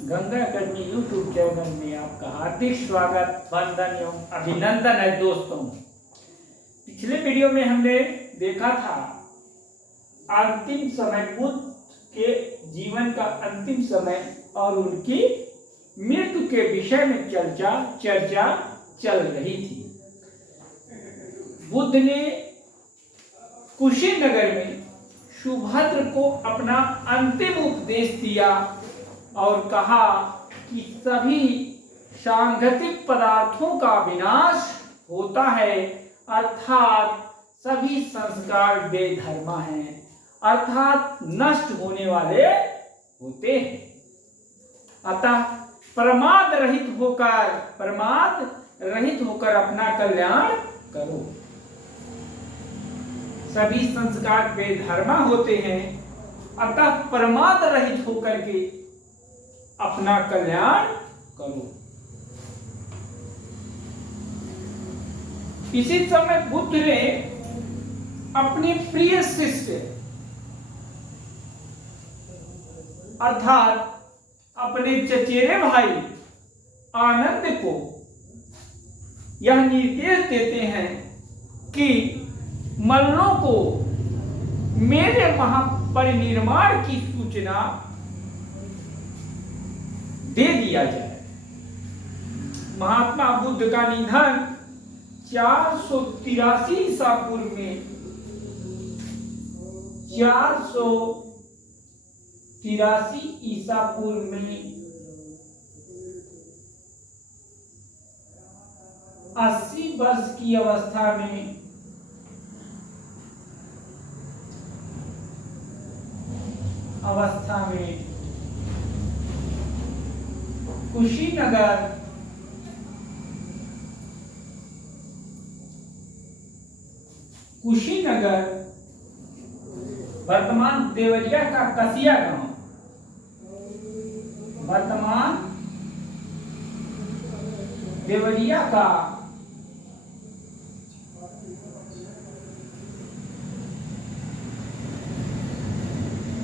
Ganga academy YouTube channel में आपका हार्दिक स्वागत, वंदन एवं अभिनंदन है दोस्तों। पिछले वीडियो में हमने देखा था अंतिम समय, बुद्ध के जीवन का अंतिम समय और उनकी मृत्यु के विषय में चर्चा चल रही थी। बुद्ध ने कुशीनगर में सुभद्र को अपना अंतिम उपदेश दिया और कहा कि सभी सांघिक पदार्थों का विनाश होता है, अर्थात सभी संस्कार बेधर्मा हैं, अर्थात नष्ट होने वाले होते हैं। अतः प्रमाद रहित होकर अपना कल्याण करो। सभी संस्कार बेधर्मा होते हैं, अतः प्रमाद रहित होकर के अपना कल्याण करो। इसी समय बुद्ध ने अपने प्रिय शिष्य अर्थात अपने चचेरे भाई आनंद को यह निर्देश देते हैं कि मल्लों को मेरे महापरिनिर्वाण की सूचना दे दिया जाए। महात्मा बुद्ध का निधन 483 ईसा पूर्व में 483 ईसा पूर्व में 80 वर्ष की अवस्था में कुशीनगर वर्तमान देवरिया का कसिया गांव, वर्तमान देवरिया का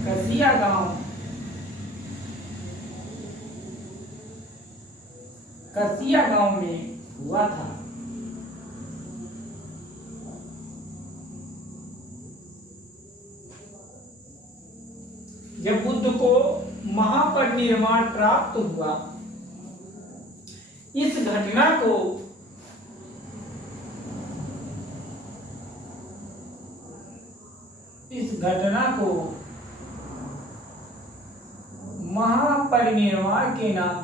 कसिया गांव में हुआ था। जब बुद्ध को महापरिनिर्वाण प्राप्त हुआ, इस घटना को महापरिनिर्वाण के नाम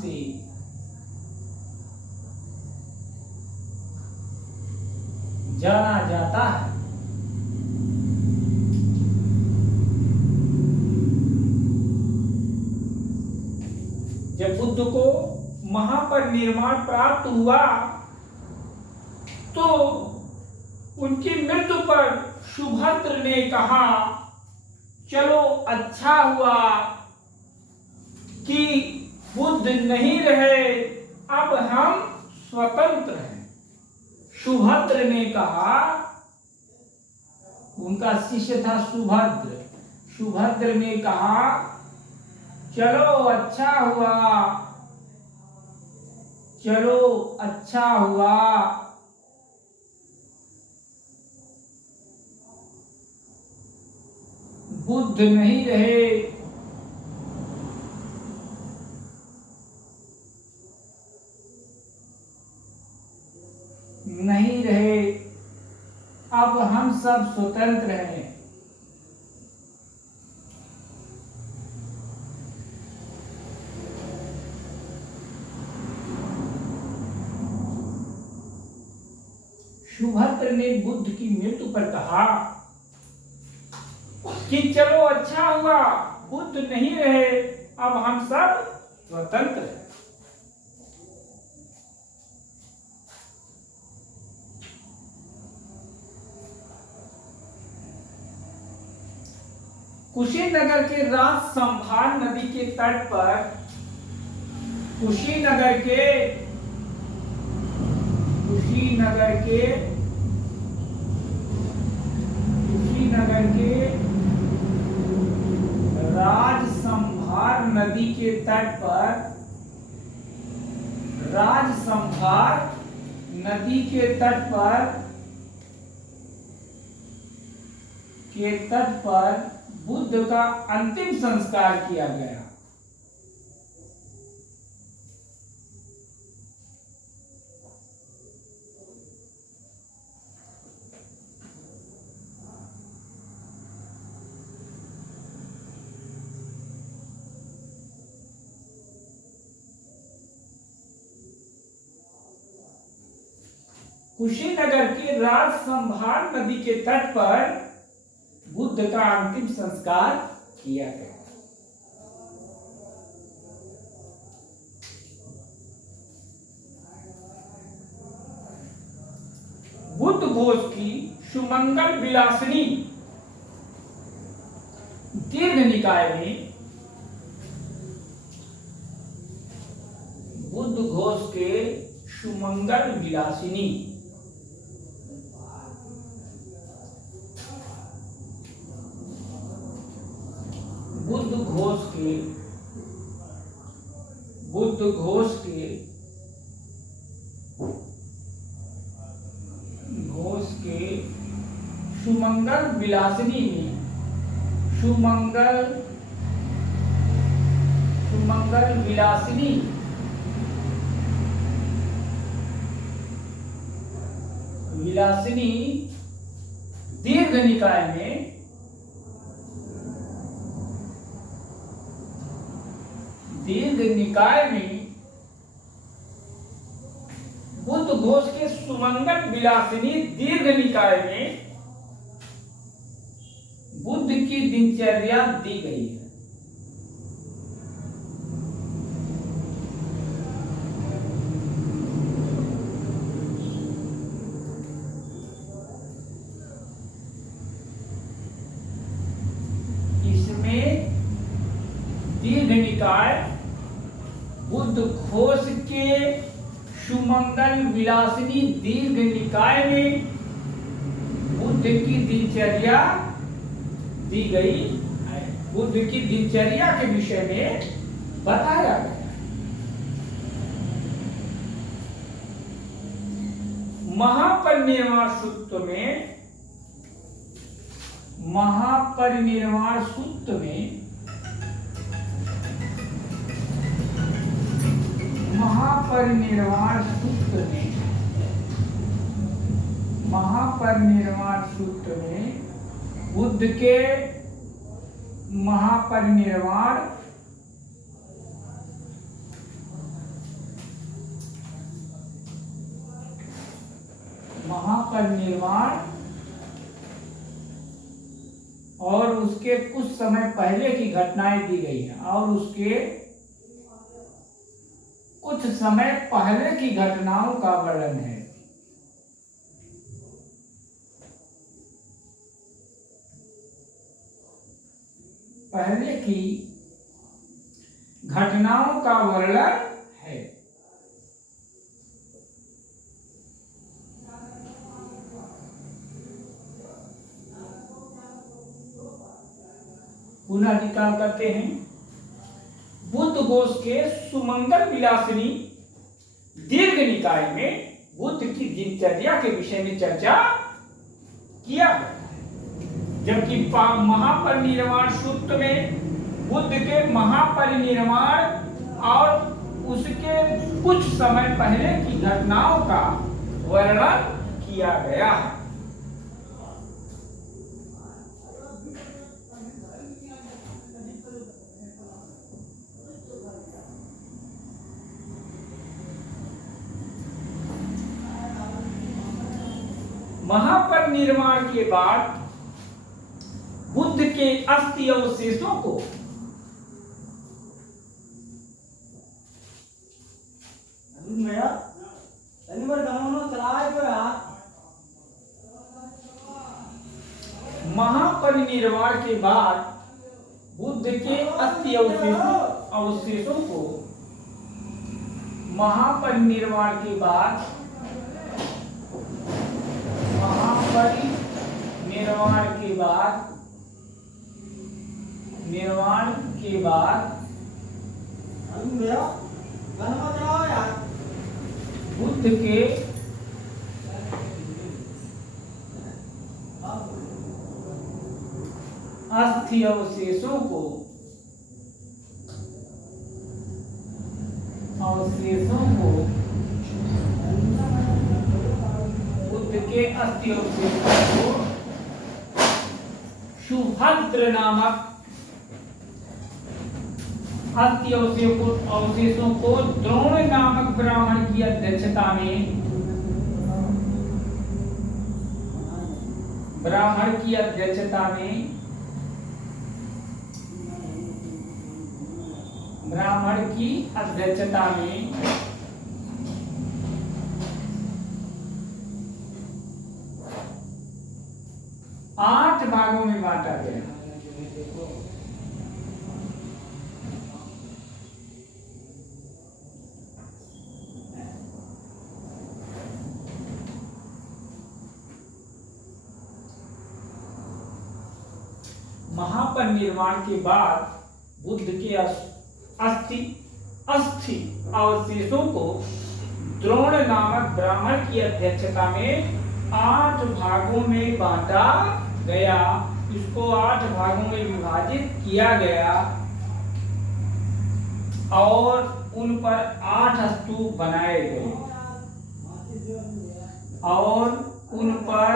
से जाना जाता है। जब बुद्ध को महापरिनिर्वाण प्राप्त हुआ तो उनकी मृत्यु पर सुभद्र ने कहा, चलो अच्छा हुआ कि बुद्ध नहीं रहे, अब हम स्वतंत्र हैं। सुभद्र ने कहा, उनका शिष्य था सुभद्र ने कहा, चलो अच्छा हुआ बुद्ध नहीं रहे, अब हम सब स्वतंत्र हैं। सुभद्र ने बुद्ध की मृत्यु पर कहा कि चलो अच्छा हुआ बुद्ध नहीं रहे, अब हम सब स्वतंत्र हैं। कुशीनगर के राजसंभान नदी के तट पर कुशीनगर के तट पर राजसंभार नदी के तट पर बुद्ध का अंतिम संस्कार किया गया। कुशीनगर के राजसंभार नदी के तट पर बुद्ध का अंतिम संस्कार किया गया। बुद्ध घोष की सुमंगल विलासिनी दीर्घ निकाय में बुद्ध घोष के सुमंगल विलासिनी बुद्ध घोष के सुमंगल विलासिनी में सुमंगल विलासिनी दीर्घ निकाय में बुद्ध घोष के सुमंगल विलासिनी दीर्घ निकाय में बुद्ध की दिनचर्या दी गई है। इसमें दीर्घ निकाय बुद्ध घोष के सुमंगल विलासिनी दीर्घ निकाय में बुद्ध की दिनचर्या दी गई है। बुद्ध की दिनचर्या के विषय में बताया गया। महापरिनिर्वाण सूत्र में बुद्ध के महापरिनिर्वाण और उसके कुछ समय पहले की घटनाएं दी गई हैं और उसके कुछ समय पहले की घटनाओं का वर्णन है। पहले की घटनाओं का वर्णन है। पुनः अधिकार करते हैं। बुद्ध घोष के सुमंगल विलासिनी दीर्घ निकाय में बुद्ध की दिनचर्या के विषय में चर्चा किया गया। जबकि महापरिनिर्वाण सूत्र में बुद्ध के महापरिनिर्वाण और उसके कुछ समय पहले की घटनाओं का वर्णन किया गया है। महापरिनिर्वाण के बाद बुद्ध के अस्थि अवशेषों को महापरिनिर्वाण के बाद बुद्ध के अस्थि अवशेषों को महापरिनिर्वाण के बाद बुद्ध के अस्थि अवशेषों को बुद्ध के अस्थि अवशेषों को सुभद्र नामक अस्थि अवशेषों को द्रोण नामक ब्राह्मण की अध्यक्षता में आठ भागों में बांटा गया। महापरिनिर्वाण के बाद बुद्ध के अस्थि अवशेषों को द्रोण नामक ब्राह्मण की अध्यक्षता में 8 भागों में बांटा गया। इसको 8 भागों में विभाजित किया गया और उन पर 8 स्तूप बनाए गए और उन पर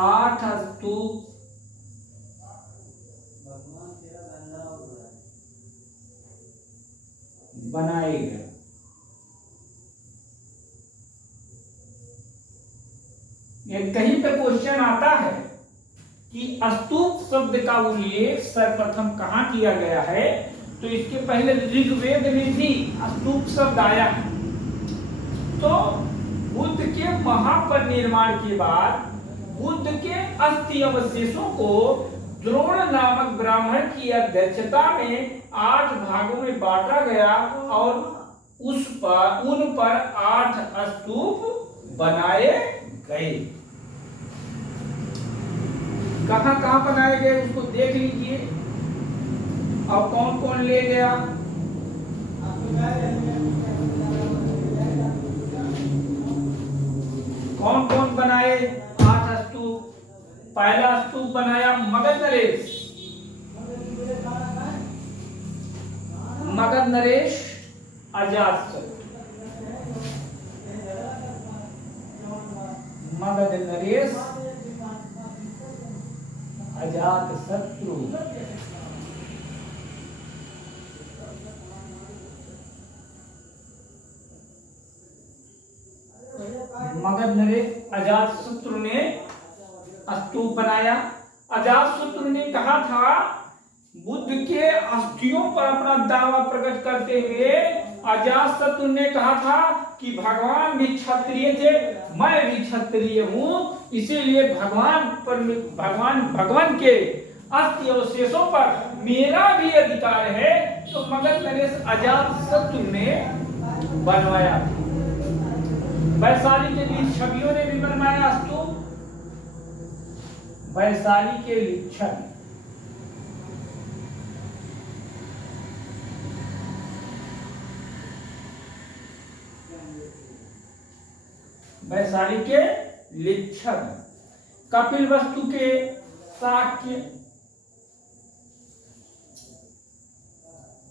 8 स्तूप बनाए गए। कहीं पे क्वेश्चन आता है कि स्तूप शब्द का उल्लेख सर्वप्रथम कहां किया गया है, तो इसके पहले ऋग्वेद में भी स्तूप शब्द आया है। तो बुद्ध के महापरिनिर्वाण के बाद बुद्ध के अस्थि अवशेषों को द्रोण नामक ब्राह्मण की अध्यक्षता में 8 भागों में बांटा गया और उन पर 8 स्तूप बनाए गए। कहां बनाए गए उसको देख लीजिए। अब कौन कौन ले गया? कौन कौन बनाए 8 स्तूप? पहला स्तूप बनाया मगध नरेश अजातशत्रु। मगध नरेश अजातशत्रु। मगध नरेश अजातशत्रु ने स्तूप बनाया। अजातशत्रु ने कहा था, बुद्ध के अस्थियों पर अपना दावा प्रकट करते हुए अजातशत्रु ने कहा था कि भगवान भी क्षत्रिय थे, मैं भी क्षत्रिय हूं, इसीलिए भगवान के अस्थि अवशेषों पर मेरा भी अधिकार है। तो मगध नरेश अजातशत्रु ने बनवाया। वैशाली के लिच्छवियों ने भी बनवाया स्तूप। वैशाली के लिच्छवी कपिलवस्तु के शाक्य,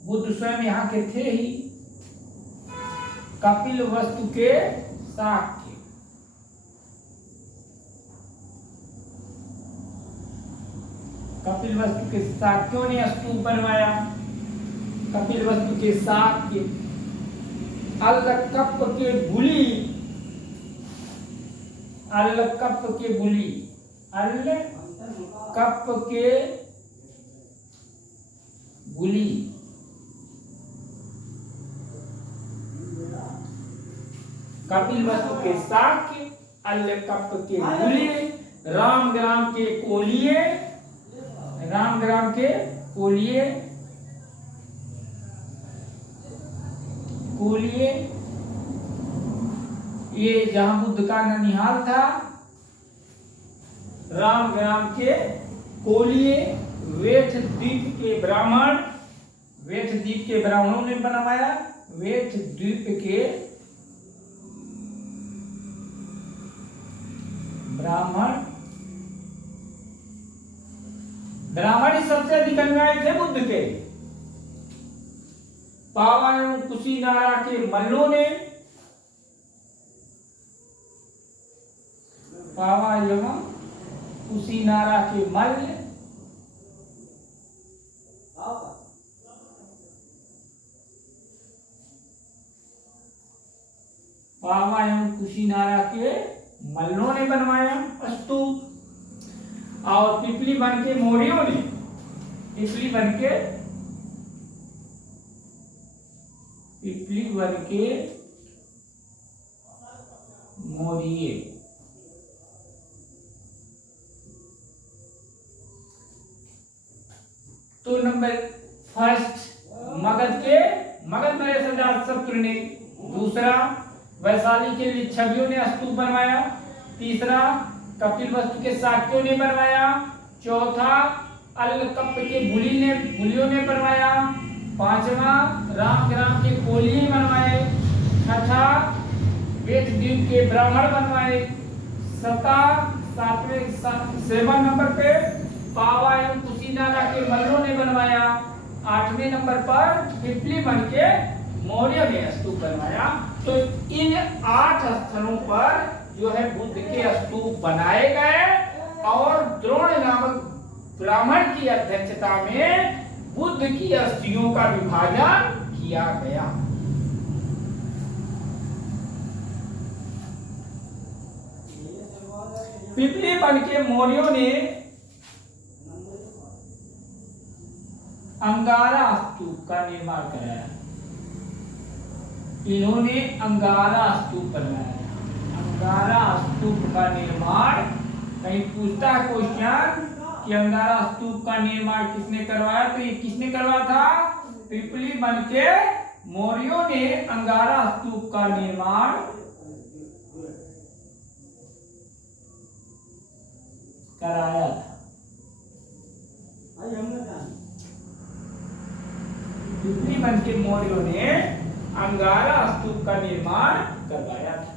बुद्ध स्वयं यहाँ के थे ही। कपिलवस्तु के शाक्य, कपिलवस्तु के शाक्यों ने स्तूप बनवाया। कपिलवस्तु के शाक्य, अल्लकप्प के बुली, अल्लकप्प के बुली, अल्लकप्प के बुली, कपिलवस्तु के शाक्य, अल्लकप्प के बुली, रामग्राम के कोलिये, रामग्राम के कोलिये, कोलिये ये जहां बुद्ध का ननिहाल था, रामग्राम के कोलिये, वेठ द्वीप के ब्राह्मण, वेठ द्वीप के ब्राह्मणों ने बनवाया। वेठ द्वीप के ब्राह्मण ही सबसे अधिक अनुयायी थे बुद्ध के। पावा एवं कुशीनारा के मल्लों ने, पावा एवं कुशीनारा के मल्ल, पावा एवं कुशीनारा के मल्लों ने बनवाया स्तूप। और पिपली बन के मौर्यों ने, पिपली बन के मौर्य, तो नंबर फर्स्ट मगध नरेश अजातशत्रु ने। दूसरा वैशाली के लिच्छवियों ने स्तूप बनवाया। तीसरा कपिलवस्तु के शाक्यों ने बनवाया। चौथा अलकप्प के बुलियों ने बनवाया। पांचवा रामग्राम के कोलिये बनवाए। छठा वेठद्वीप के ब्राह्मण बनवाए। सेवन नंबर पे पावा एवं कुशीनारा के मल्लों ने बनवाया। 8वें नंबर पर पिपली बन के मौर्य ने स्तूप बनवाया। तो इन 8 स्थलों पर जो है बुद्ध के स्तूप बनाए गए और द्रोण नामक ब्राह्मण की अध्यक्षता में बुद्ध की अस्थियों का विभाजन किया गया। पिपली बन के मौर्यों ने अंगारा स्तूप का निर्माण कराया। इन्होंने अंगारा स्तूप बनाया। अंगारा स्तूप का निर्माण, कहीं पूछता है क्वेश्चन कि अंगारा स्तूप का निर्माण किसने करवाया, तो ये किसने करवाया था? पिपली बन के मौर्यों ने अंगारा स्तूप का निर्माण कराया था। पिपली बन के मौर्यों ने अंगारा स्तूप का निर्माण करवाया था।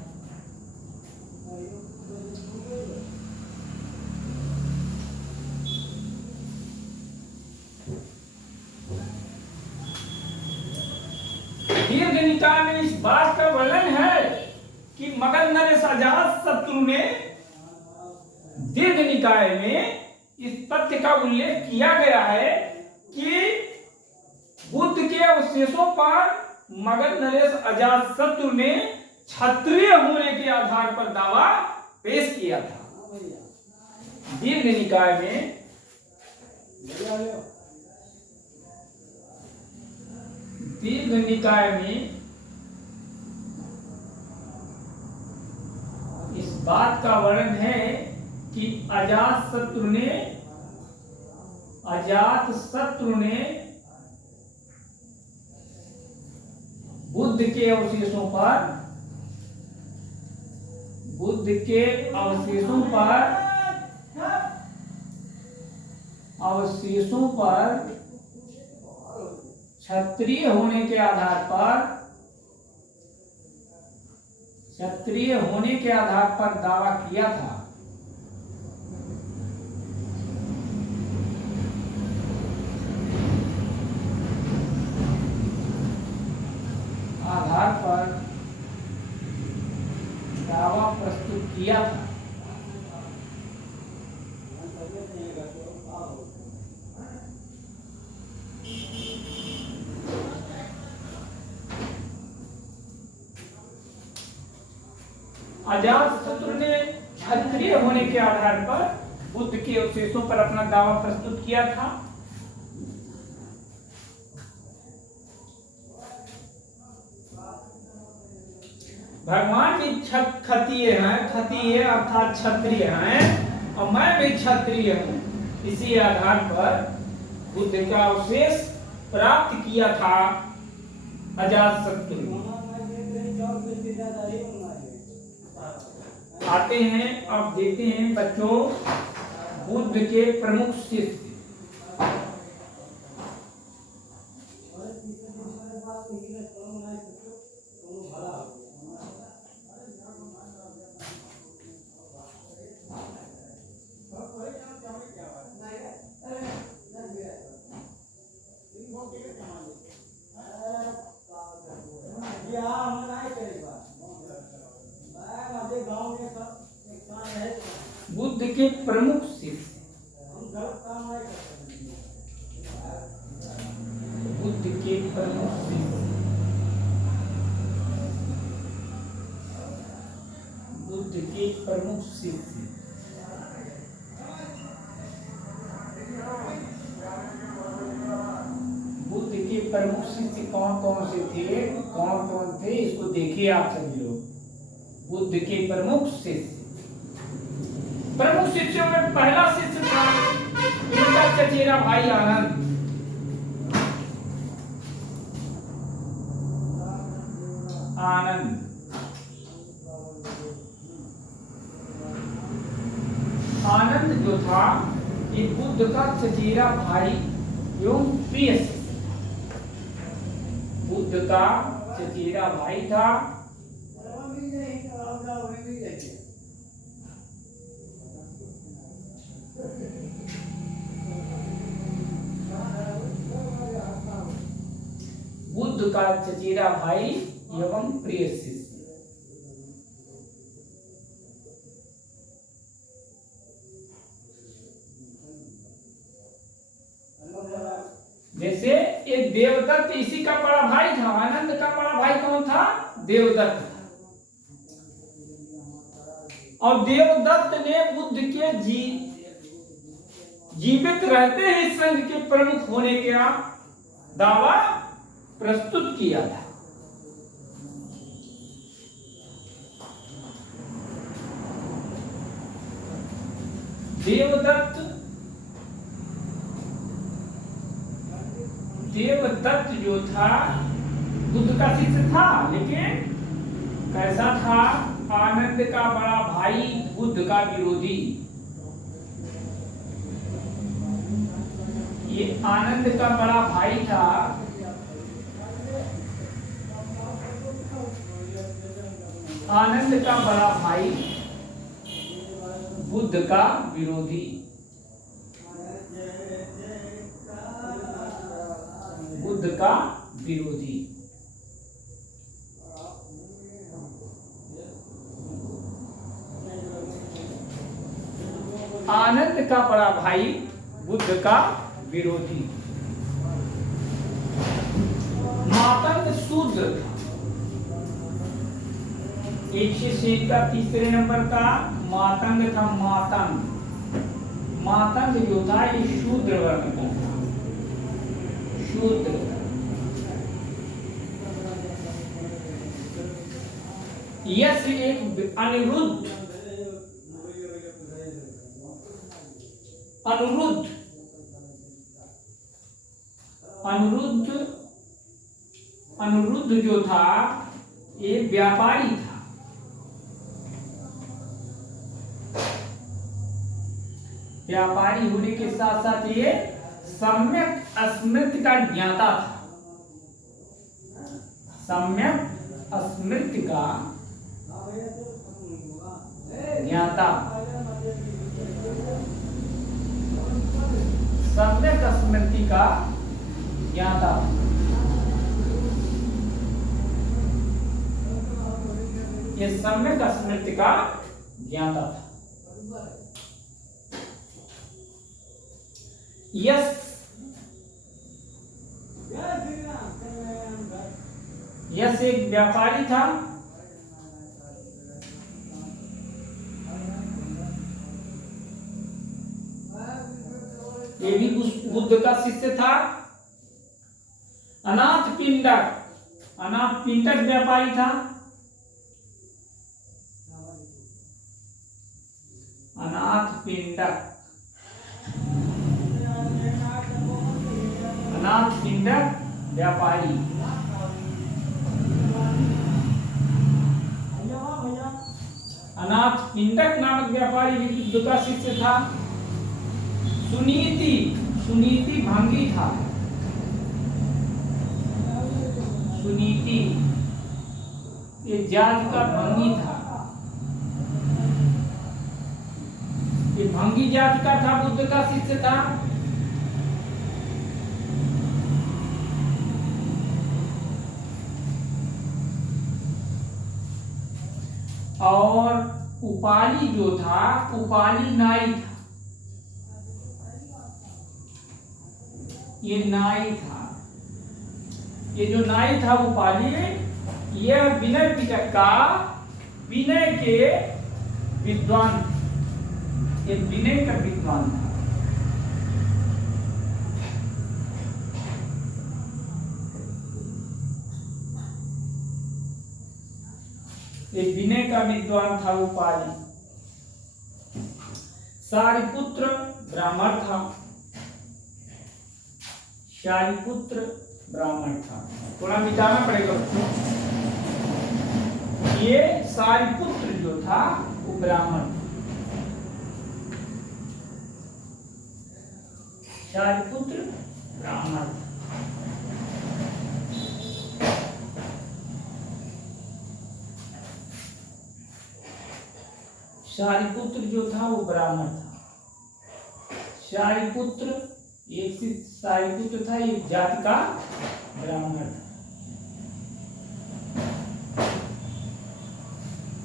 दीर्घ निकाय में इस बात का वर्णन है कि मगध नरेश अजातशत्रु ने दीर्घ निकाय में इस तथ्य का उल्लेख किया गया है कि बुद्ध के अवशेषों पर मगध नरेश अजातशत्रु ने क्षत्रिय होने के आधार पर दावा पेश किया था। दीर्घ निकाय में इस बात का वर्णन है कि अजातशत्रु ने बुद्ध के अवशेषों पर क्षत्रिय होने के आधार पर दावा किया था। आधार पर दावा प्रस्तुत किया था। अजातशत्रु ने क्षत्रिय होने के आधार पर बुद्ध के अवशेषों पर अपना दावा प्रस्तुत किया था। भगवान भी खतीय अर्थात क्षत्रिय हैं और मैं भी क्षत्रिय हूं। इसी आधार पर बुद्ध का अवशेष प्राप्त किया था अजातशत्रु। आते हैं, अब देखते हैं बच्चों बुद्ध के प्रमुख शिष्य। बुद्ध के प्रमुख शिष्य, बुद्ध के प्रमुख शिष्य, बुद्ध के प्रमुख शिष्य, बुद्ध के प्रमुख शिष्य कौन कौन से थे, कौन कौन थे, इसको देखिए आप सभी लोग। बुद्ध के प्रमुख शिष्य, प्रमुख शिष्यों में पहला शिष्य था इनका चचेरा भाई आनंद। आनंद आनंद जो था ये बुद्ध का चचेरा भाई एवं प्रिय शिष्य, बुद्ध का चचेरा भाई था। बुद्ध का चचेरा भाई एवं प्रिय शिष्य। जैसे एक देवदत्त इसी का बड़ा भाई था, आनंद का बड़ा भाई कौन था, देवदत्त। और देवदत्त ने बुद्ध के जीवित रहते ही संघ के प्रमुख होने का दावा प्रस्तुत किया था। देवदत्त जो था बुद्ध का शिष्य था, लेकिन कैसा था, आनंद का बड़ा भाई, बुद्ध का विरोधी। ये आनंद का बड़ा भाई था, आनंद का बड़ा भाई, बुद्ध का विरोधी, बुद्ध का विरोधी। आनंद का बड़ा भाई, बुद्ध का विरोधी। मातंग शूद्र था। एक शिष्य का तीसरे नंबर का मातंग था। मातंग जो था ये शूद्र वर्ण का था, शूद्र। यश एक अनिरुद्ध जो था ये व्यापारी था। व्यापारी होने के साथ साथ ये सम्यक स्मृति का ज्ञाता था। सम्यक स्मृति का ज्ञाता, सम्यक स्मृति का ज्ञाता। ये सम्यक स्मृति का ज्ञाता था। यश एक व्यापारी था। ये भी बुद्ध का शिष्य था। अनाथ पिंडक व्यापारी था। अनाथ पिंडक व्यापारी। अनाथ पिंडक नामक व्यापारी भी बुद्ध का शिष्य था। सुनीति भंगी था। सुनीति ये जाति का भंगी था। ये भंगी जाति का था, बुद्ध का शिष्य था। और उपाली जो था उपाली नाई था, ये नाई था। ये जो नाई था उपाली, यह विनय पिटक का विनय के विद्वान, ये विनय का विद्वान था। ये विनय का विद्वान था उपाली। सारिपुत्र ब्राह्मण था, शारिपुत्र ब्राह्मण था। थोड़ा मिटाना पड़ेगा बच्चों। ये सारिपुत्र जो था वो ब्राह्मण, शारिपुत्र ब्राह्मण था। शारिपुत्र जो था वो ब्राह्मण था। शारिपुत्र एक से शारिपुत्र था, एक जाति का ब्राह्मण था,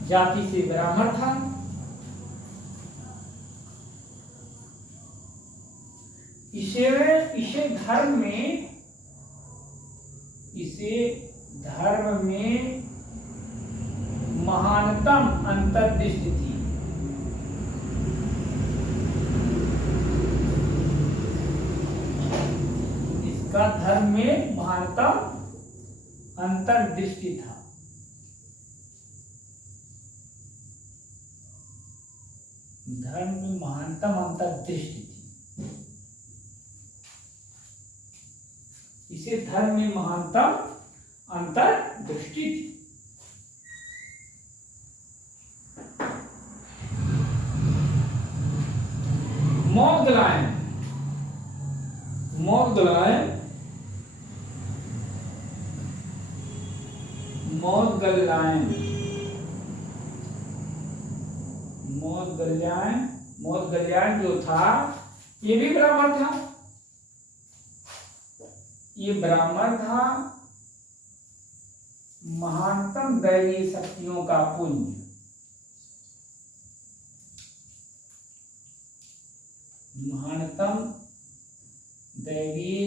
जाति से ब्राह्मण था। इसे धर्म में महानतम अंतर्दृष्टि थी। इसका धर्म में महानतम अंतर्दृष्टि था। धर्म में महानतम अंतर्दृष्टि थी। इसे धर्म में महानतम अंतर्दृष्टि थी। मोगलायन जो था ये भी ब्राह्मण था। ये ब्राह्मण था। महानतम दैवीय शक्तियों का पुंज, महानतम दैवीय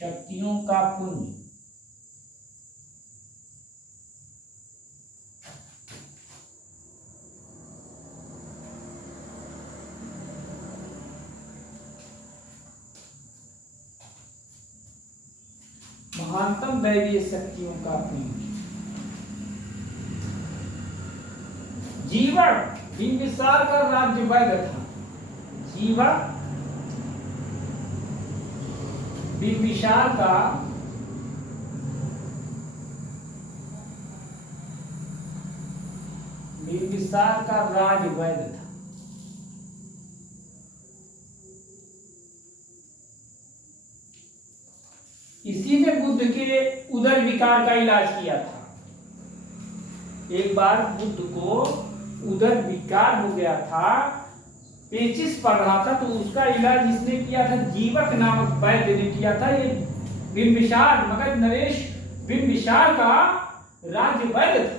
शक्तियों का पुंज। महानतम दैवीय शक्तियों का पुंज। जीवक बिंबिसार का राज्य वैध था। जीवक बिंबिसार का राज वैध था। इसी ने बुद्ध के उदर विकार का इलाज किया था। एक बार बुद्ध को उदर विकार हो गया था, पेचिस पड़ रहा था, तो उसका इलाज इसने किया था। जीवक नामक वैद्य ने किया था। ये बिंबिसार मगध नरेश बिंबिसार का राज्य वैद्य था।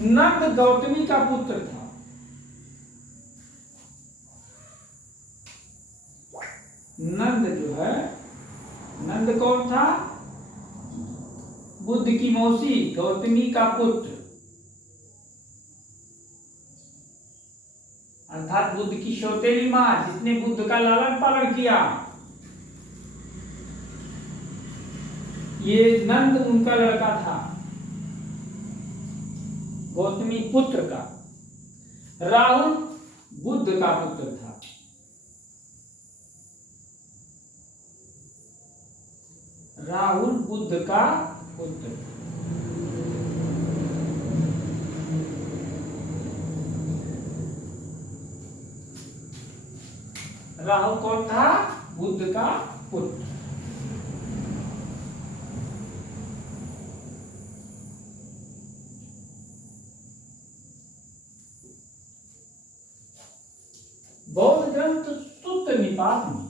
नंद गौतमी का पुत्र था। नंद जो है, नंद कौन था? बुद्ध की मौसी गौतमी का पुत्र, अर्थात बुद्ध की सौतेली मां, जिसने बुद्ध का लालन पालन किया। ये नंद उनका लड़का था, गौतमी पुत्र का। राहुल बुद्ध का पुत्र था। राहुल बुद्ध का पुत्र। राहुल कौन था? बुद्ध का पुत्र। बौद्ध ग्रंथ सूत्र निपात में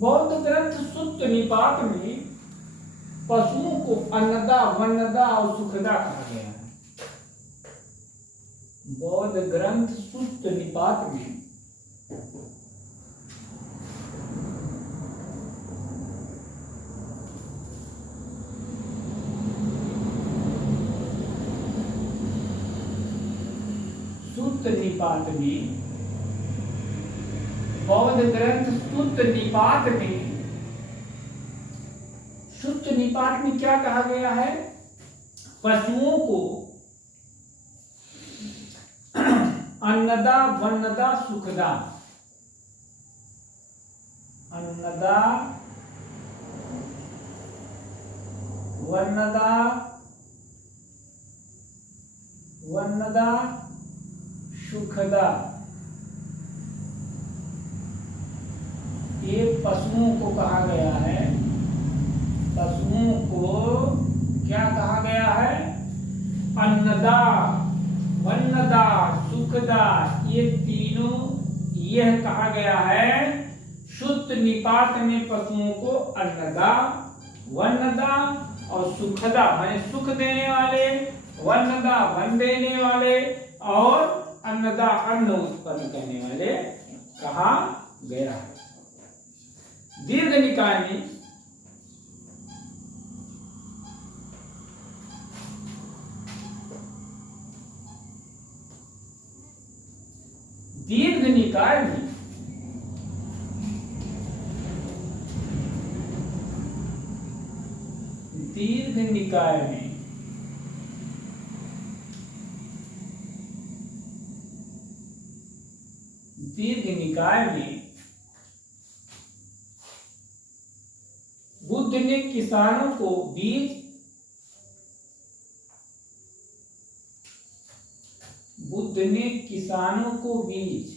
बौद्ध ग्रंथ सुत्त निपात में पशुओं को अन्नदा, वन्नदा और सुखदा कहा गया है। बौद्ध ग्रंथ सुत्त निपात में सुत्त निपात में बौद्ध ग्रंथ सुत्त निपात में सुत्त निपात में क्या कहा गया है? पशुओं को अन्नदा, वन्नदा, सुखदा, अन्नदा, वन्नदा, वन्नदा, सुखदा, ये पशुओं को कहा गया है। पशुओं को क्या कहा गया है? अन्नदा, वन्नदा, सुखदा, ये तीनों यह कहा गया है। सुत्त निपात में पशुओं को अन्नदा, वन्नदा और सुखदा माने सुख देने वाले, वन्नदा वन देने वाले और अन्नदा अन्न उत्पन्न करने वाले कहा गया है। दीर्घ निकाय में दीर्घ निकाय में दीर्घ निकाय में दीर्घ निकाय में बुद्ध ने किसानों को बीज बुद्ध ने किसानों को बीज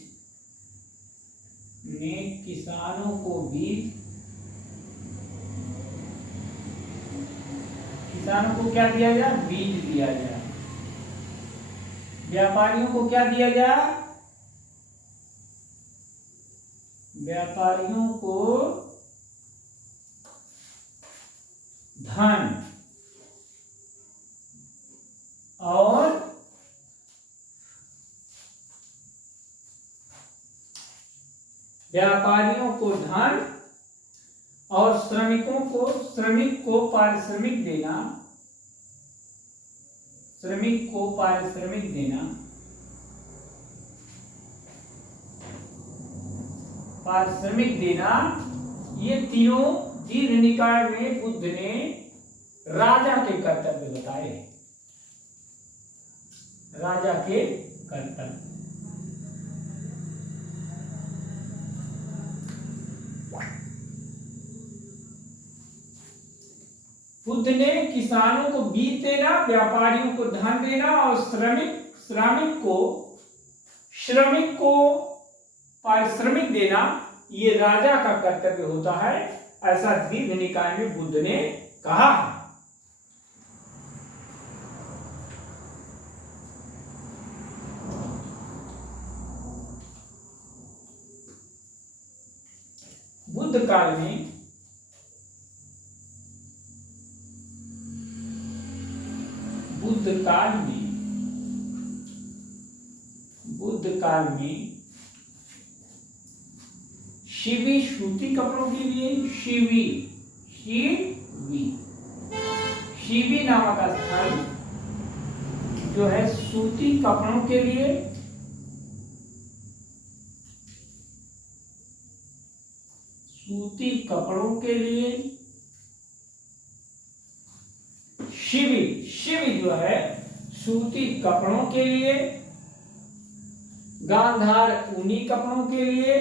किसानों को क्या दिया जाए? बीज दिया जाए। व्यापारियों को क्या दिया जाए? व्यापारियों को धन और व्यापारियों को धन और श्रमिक को पारिश्रमिक देना, श्रमिक को पारिश्रमिक देना, पारिश्रमिक देना, ये तीनों दीर्घ निकाय में बुद्ध ने राजा के कर्तव्य बताए। राजा के कर्तव्य बुद्ध ने किसानों को बीज देना, व्यापारियों को धन देना और श्रमिक को पारिश्रमिक देना, ये राजा का कर्तव्य होता है, ऐसा दीर्घ निकाय में बुद्ध ने कहा है। बुद्ध काल में शिवी सूती कपड़ों के लिए शिवी नामक स्थान जो है सूती कपड़ों के लिए शिवी जो है सूती कपड़ों के लिए, गांधार ऊनी कपड़ों के लिए,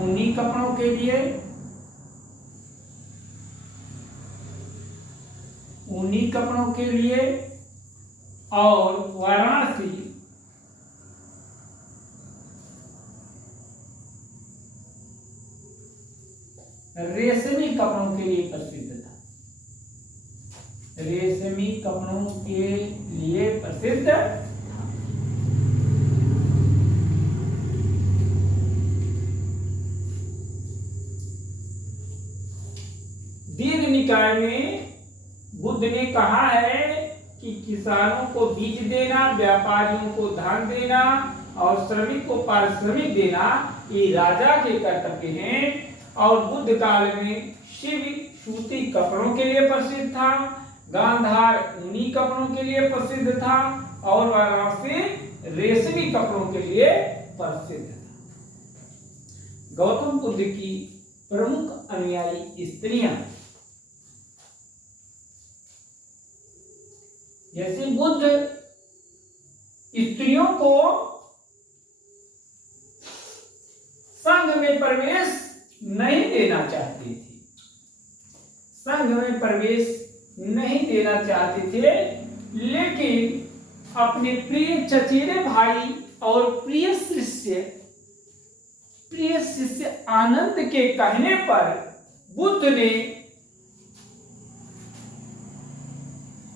ऊनी कपड़ों के लिए, ऊनी कपड़ों के लिए और वाराणसी रेशमी कपड़ों के लिए प्रसिद्ध था। रेशमी कपड़ों के लिए प्रसिद्ध था। निकाय में बुद्ध ने कहा है कि किसानों को बीज देना, व्यापारियों को धन देना और श्रमिक को पारिश्रमिक देना ये राजा के कर्तव्य हैं। और बुद्ध काल में शिव सूती कपड़ों के लिए प्रसिद्ध था, गांधार ऊनी कपड़ों के लिए प्रसिद्ध था और वाराणसी रेशमी कपड़ों के लिए प्रसिद्ध था। गौतम बुद्ध की प्रमुख अनुयायी स्त्रियां, जैसे बुद्ध स्त्रियों को संघ में प्रवेश नहीं देना चाहते थे, संघ में प्रवेश नहीं देना चाहते थे, लेकिन अपने प्रिय चचेरे भाई और प्रिय शिष्य आनंद के कहने पर बुद्ध ने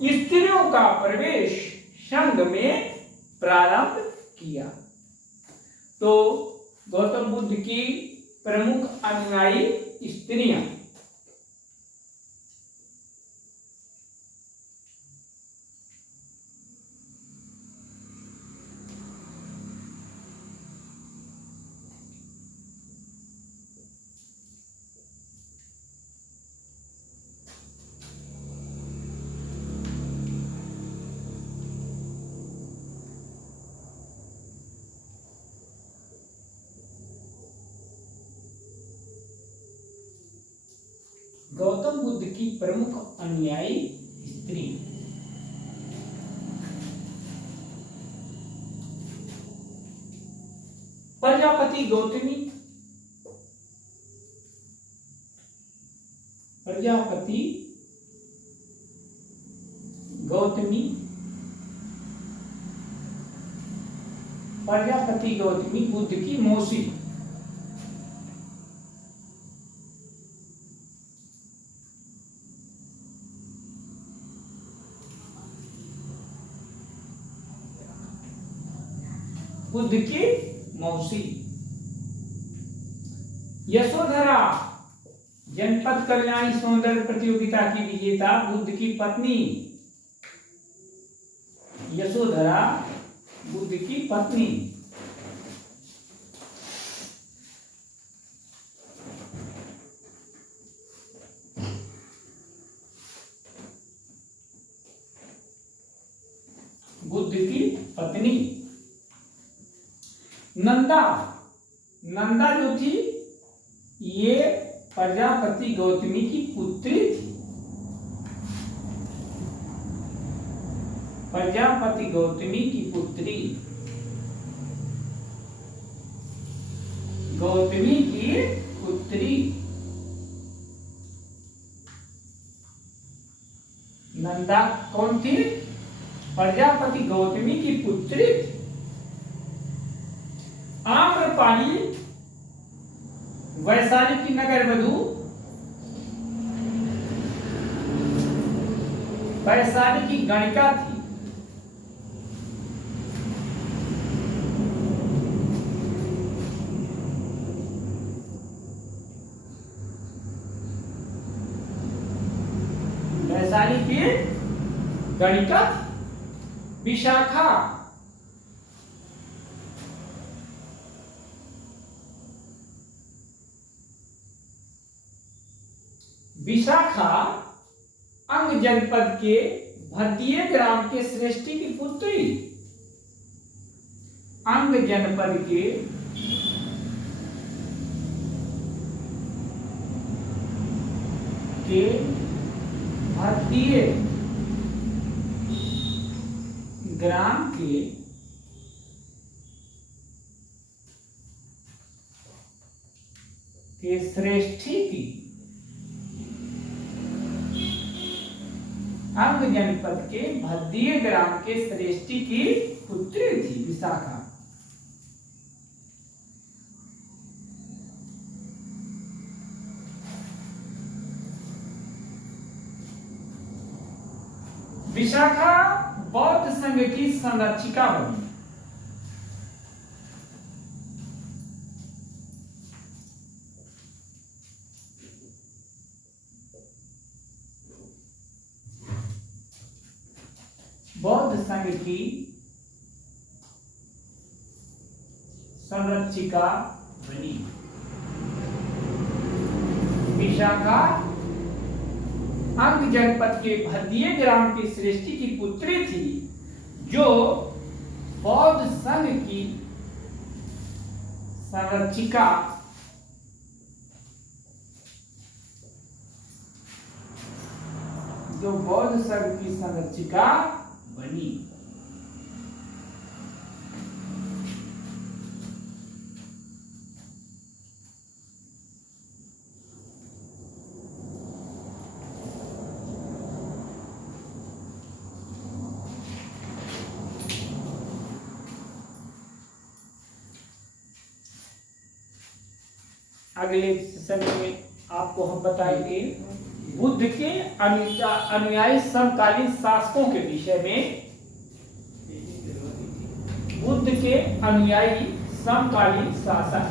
स्त्रियों का प्रवेश संघ में प्रारंभ किया। तो गौतम बुद्ध की प्रमुख अनुयायी स्त्रियां, गौतम बुद्ध की प्रमुख अनुयायी स्त्री, प्रजापति गौतमी, प्रजापति गौतमी, प्रजापति गौतमी बुद्ध की मौसी, बुद्ध की मौसी। यशोधरा जनपद कल्याणी सौंदर्य प्रतियोगिता की विजेता बुद्ध की पत्नी, यशोधरा बुद्ध की पत्नी। बुद्ध की पत्नी नंदा, नंदा जो थी ये प्रजापति गौतमी की पुत्री थी, प्रजापति गौतमी की पुत्री, गौतमी की पुत्री नंदा कौन थी? प्रजापति गौतमी की पुत्री थी। आम्रपाली वैशाली की नगर वधू, वैशाली की गणिका थी। वैशाली की गणिका थी। विशाखा विशाखा अंग जनपद के भद्दिये ग्राम के श्रेष्ठी की पुत्री, अंग जनपद के भद्दिये ग्राम के श्रेष्ठी की, अंग जनपद के भद्दिये ग्राम के श्रेष्ठी की पुत्री थी विशाखा। विशाखा बौद्ध संघ की संरक्षिका बनी। बौद्ध संघ की संरक्षिका बनी। विशाखा अंग जनपद के भद्दिये ग्राम की सृष्टि की पुत्री थी, जो बौद्ध संघ की संरक्षिका बनी। अगले सेशन में आपको हम बताएंगे बुद्ध के अनुयायी समकालीन शासकों के विषय में। बुद्ध के अनुयायी समकालीन शासक।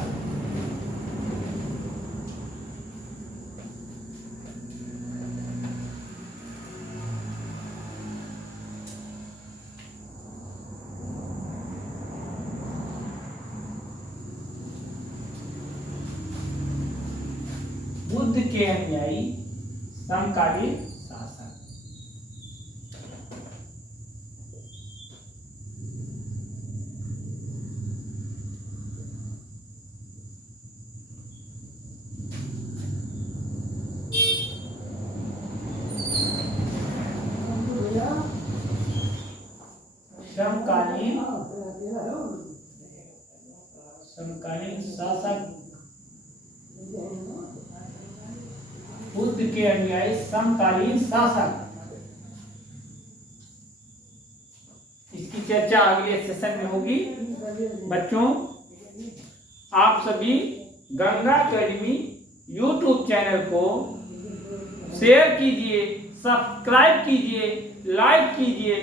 बुद्ध के अनुयायी समकालीन शासक। समकालीन शासक। बुद्ध के अनुयायी समकालीन शासक। इसकी चर्चा अगले सेशन में होगी। बच्चों, आप सभी गंगा अकेडमी यूट्यूब चैनल को शेयर कीजिए, सब्सक्राइब कीजिए, लाइक कीजिए,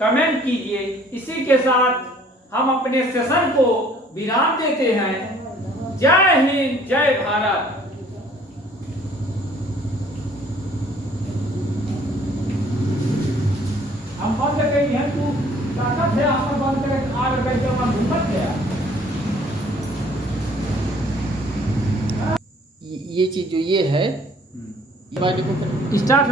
कमेंट कीजिए। इसी के साथ हम अपने सेशन को विराम देते हैं। जय हिंद, जय भारत। हम बंद करेंगे हैं, तू ताकत है हम बंद करें, आग बैठ जाओ, हम हिम्मत है। ये चीज जो ये है, ये वाली को स्टार्ट